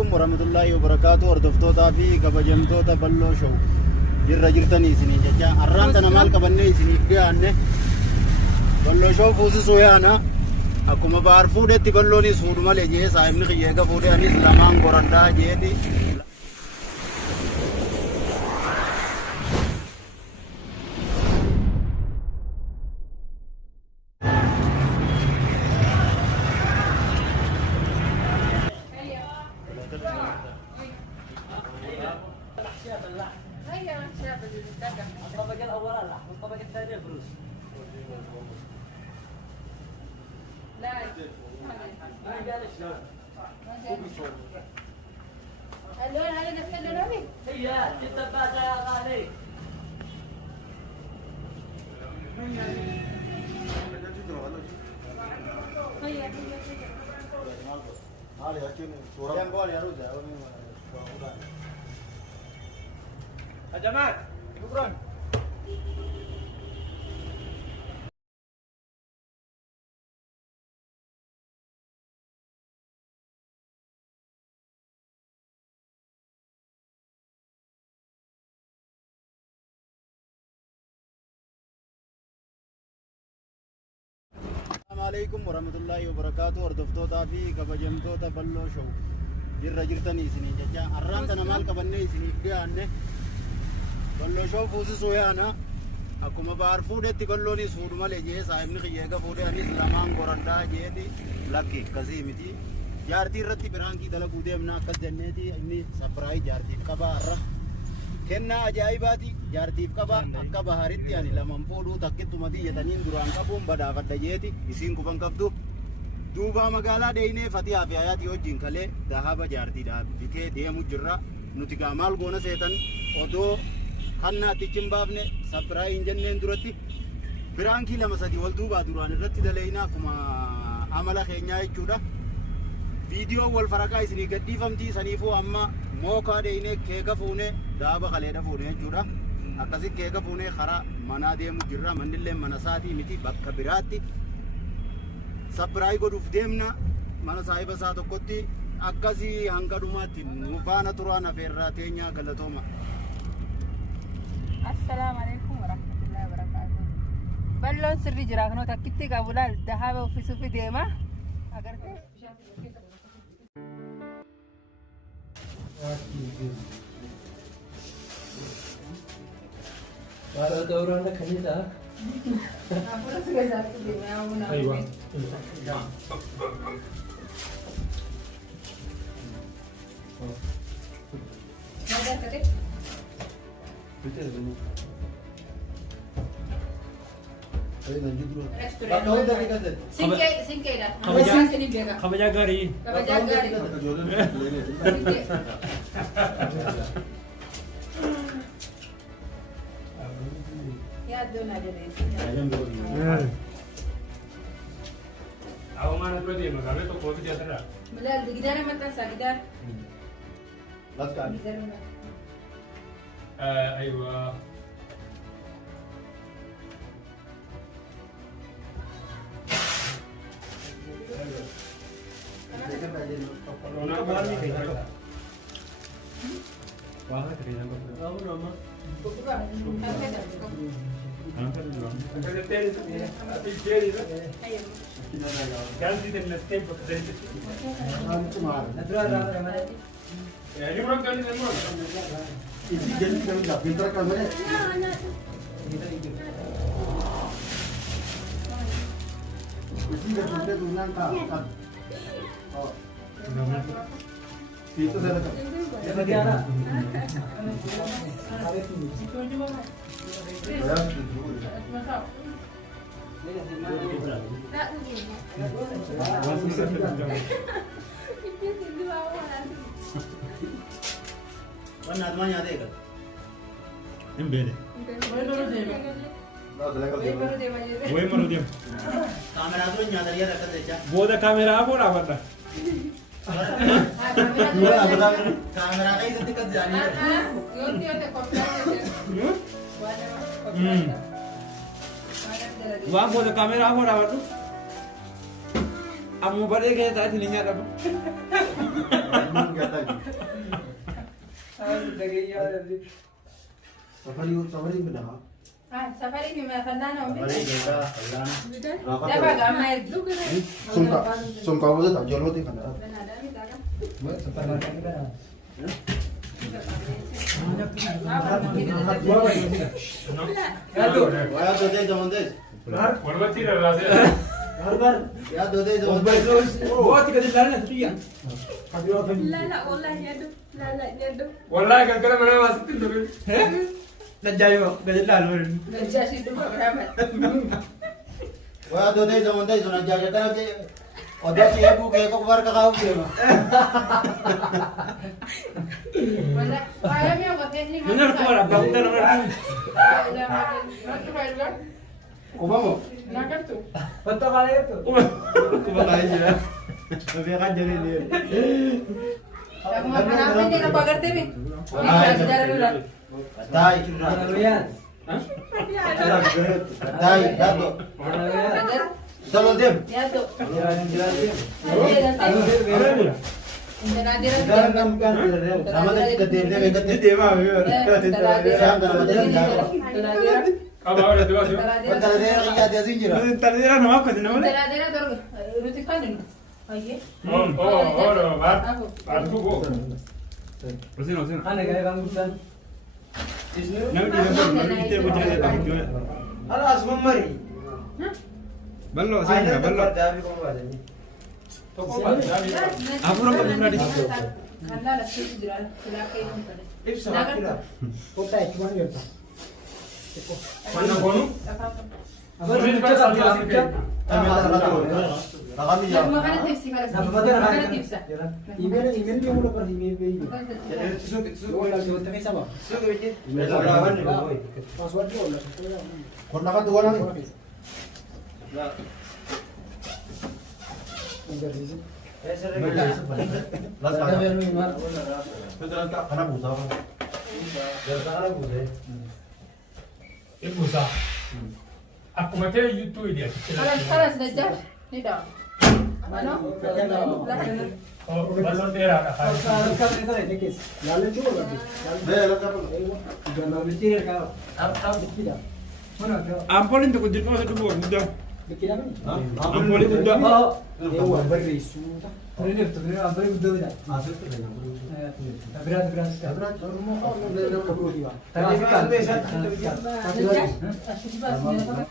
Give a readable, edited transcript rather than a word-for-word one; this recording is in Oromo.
عليكم ورحمة الله وبركاته. وردفتوتا في كبجمتوتا بلو شو جرى جرتني سنين جا الرانتنا مال كبني سنين بيانه بلو شو فوزي سويانا aku ma barfu de tigoloni sudu male je sahib ni khiyega fude ani islaman goranda je di الطبق الاول اللحم والطبق الثاني الفلوس لا ما قالش لا اللون هذا نفس اللون هي جدا باجا يا غالي يا جماعة شكرا. السلام عليكم ورحمة الله وبركاته. وردفتوتا في كبجمتوتا بلو شو جرى جرتني سنين جا الرانتنا مال كبني سنين بيانه بلو شو فوزي سويانا aku ma barfu de tigoloni sudu male je sahib ni khiyega fude ani islaman goranda je di lakki kasimiti jarti irratti biranki dalagu demna akkas jenneti inni surprise jarti qaba arra kenna ajaibati jarti qaba akka baharitti ani lamam fodu takkittumati yetanin duran qabun badafadda jeti isin kuban qabdu duuba magala deine fatiha fi ayati wajin kale dahaba jarti da bite demu jirra nuti gamal gona setan odo hanna tichimbaafne surprise injenneen duratti biraanki lama sadi wal duuba duraan irratti daleeyna kuma amala keenyaa jechuudha. Viidiyoo wal farakaa isinii gadhiifamtii saniifuu amma mookaa deeyne keeka fuune daaba kaleedha fuune jechuudha. Akkasi keeka fuune karaa manaa deemu jirra. Mannillee mana saatii miti bakka biraatti surprise godhuuf deemna mana saahiba isaa tokkotti akkasii hanga dhumaatti nu faana turaan afeerraa teenyaa galatooma. السلام عليكم ورحمة الله وبركاته. بلون سري جراكنو تكتي قبلال ذهب في سوفي ديما أقرتي هذا دورنا كنيسة ايوه ماذا كتب؟ خبجا غاري يا دونا جدي أو ما نتودي مقابل تو كوفي جاتنا بلال دقيقة متى ساعدة بس كان أيوة واحد كرينا أو نوما isi jadi kan nggak pintar kan mana? Isi kan sudah tunang kan? Oh, itu saya tak. Bagaimana? Mana temannya ada kan? Ini beda. Gue mau diam. Kamera tu nyata dia dekat saja. Boda kamera apa apa dah? Dua apa? Kamera ini dekat jani. Wah, boda kamera apa tu? Amu pada kayak tadi ni nyata apa? Memang kata Safari benda. Safari gimana kandana ombi? Safari kita Allah. Dapat gambar itu. Sungka itu tak jauh di kana. Ya tuh deh zaman deh. वरवती रहा से Ya tuh deh zaman. बहुत ही कदर लाना तू या والله كان كلام انا ما سكت لا جايو قدر لانا Gajah situ berapa? Ya tuh deh zaman deh zona jaga kan aja. Oda sih ibu kayak kok keluar ke kau dia. Mana? Ayamnya apa ini? benar tuh orang dokter orang Kumamu? Nak tu. Betul kali itu. coba aja tapi kan jadi dia Aku makan apa ni? Apa kerja ni? Ay, Sejarah dulu. Tay. Lihat. Tay, dato. Ajar. Tolong dem. Ya tu. Sama tadi ke dem dem ke dem. dia mah अब और दवा से Bentar dia ya dia sinjira. entar dia nama kau nama le और बात बात को वो उसे Aneh kayak kamu bukan. nama dia baru kita punya dia tak jual Alas memari. ballo sih nggak ballo Tapi kok ada ni. तो कौन बात है आप लोग को दूसरा dish Ipsa kila. Kota cuma gitu. mana kono Apa sih kita tak bisa? Kami ya. Email dia udah per email pe. वो लग गया तो कैसा बा? पासवर्ड क्या होला? Kon naka tuwa lang. अंदर से Las ka. Pedran ka kana busa ka. Derta kana busa. ibu sah aku macam YouTube dia oh ballo tera ka सारा का कैसा है देखिए लाल जो लगा De la ka. गला में तेरे का अब दिखा होना क्या ampol itu kau jadi masa dulu udah दिखा नहीं ampol itu udah ये वो बर गई सूता ट्रेनर तो ट्रेनर अंदर उधर जा Masuk ke dalam. अबराद अबराद का Pedran rumah kau तभी का